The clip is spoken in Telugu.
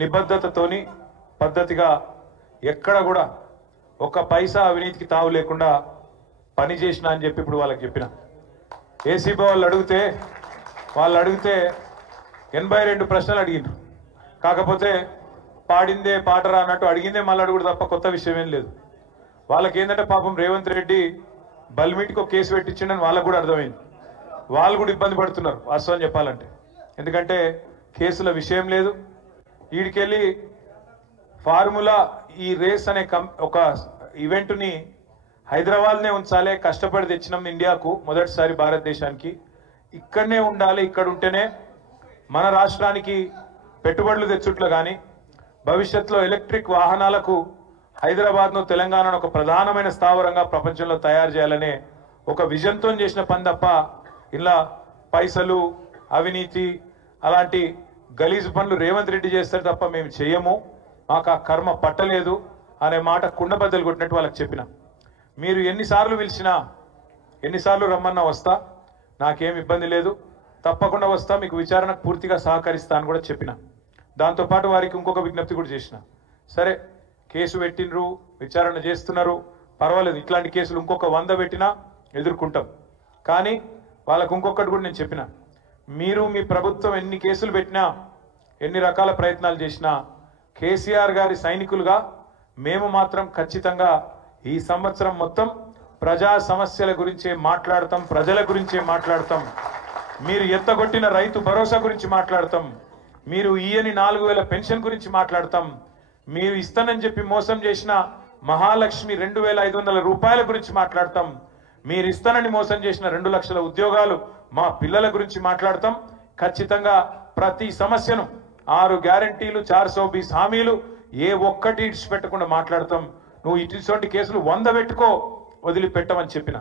నిబద్ధతతోని పద్ధతిగా ఎక్కడ కూడా ఒక పైసా అవినీతికి తావు లేకుండా పని చేసినా అని చెప్పి ఇప్పుడు వాళ్ళకి చెప్పిన. ఏసీబీ వాళ్ళు అడిగితే 82 ప్రశ్నలు అడిగిండ్రు. కాకపోతే పాడిందే పాటరా అన్నట్టు అడిగిందే మళ్ళీ అడుగుడు తప్ప కొత్త విషయం ఏం లేదు. వాళ్ళకి ఏంటంటే పాపం రేవంత్ రెడ్డి బల్మీటికి ఒక కేసు పెట్టించిండని వాళ్ళకు కూడా అర్థమైంది. వాళ్ళు కూడా ఇబ్బంది పడుతున్నారు వాస్తవం చెప్పాలంటే. ఎందుకంటే కేసుల విషయం లేదు. వీడికెళ్ళి ఫార్ములా ఈ రేస్ అనే ఒక ఈవెంట్ని హైదరాబాద్నే ఉంచాలి, కష్టపడి తెచ్చినాం ఇండియాకు మొదటిసారి భారతదేశానికి, ఇక్కడనే ఉండాలి, ఇక్కడ ఉంటేనే మన రాష్ట్రానికి పెట్టుబడులు తెచ్చుట్లు కానీ భవిష్యత్తులో ఎలక్ట్రిక్ వాహనాలకు హైదరాబాద్ను తెలంగాణను ఒక ప్రధానమైన స్థావరంగా ప్రపంచంలో తయారు చేయాలనే ఒక విజన్తో చేసిన పని తప్ప ఇలా పైసలు అవినీతి అలాంటి గలీజు పనులు రేవంత్ రెడ్డి చేస్తారు తప్ప మేము చేయము, మాకు ఆ కర్మ పట్టలేదు అనే మాట కుండబద్దలు కొట్టినట్టు వాళ్ళకి చెప్పిన. మీరు ఎన్నిసార్లు పిలిచినా ఎన్నిసార్లు రమ్మన్నా వస్తా, నాకేం ఇబ్బంది లేదు, తప్పకుండా వస్తా, మీకు విచారణకు పూర్తిగా సహకరిస్తా అని కూడా చెప్పిన. దాంతోపాటు వారికి ఇంకొక విజ్ఞప్తి కూడా చేసిన. సరే కేసు పెట్టినరు, విచారణ చేస్తున్నారు, పర్వాలేదు, ఇట్లాంటి కేసులు ఇంకొక 100 పెట్టినా ఎదుర్కొంటాం. కానీ వాళ్ళకు ఇంకొకటి కూడా నేను చెప్పిన, మీరు మీ ప్రభుత్వం ఎన్ని కేసులు పెట్టినా ఎన్ని రకాల ప్రయత్నాలు చేసినా కేసీఆర్ గారి సైనికులుగా మేము మాత్రం ఖచ్చితంగా ఈ సంవత్సరం మొత్తం ప్రజా సమస్యల గురించే మాట్లాడతాం, ప్రజల గురించే మాట్లాడతాం, మీరు ఎత్తగొట్టిన రైతు భరోసా గురించి మాట్లాడతాం, మీరు ఈయని 4000 పెన్షన్ గురించి మాట్లాడతాం, మీరు ఇస్తానని చెప్పి మోసం చేసిన మహాలక్ష్మి 2500 రూపాయల గురించి మాట్లాడతాం, మీరు ఇస్తానని మోసం చేసిన 2 లక్షల ఉద్యోగాలు మా పిల్లల గురించి మాట్లాడతాం. ఖచ్చితంగా ప్రతి సమస్యను 6 గ్యారంటీలు 420 హామీలు ఏ ఒక్కటి ఇడిచిపెట్టకుండా మాట్లాడతాం. నువ్వు ఇటువంటి కేసులు 100 పెట్టుకో, వదిలిపెట్టమని చెప్పిన.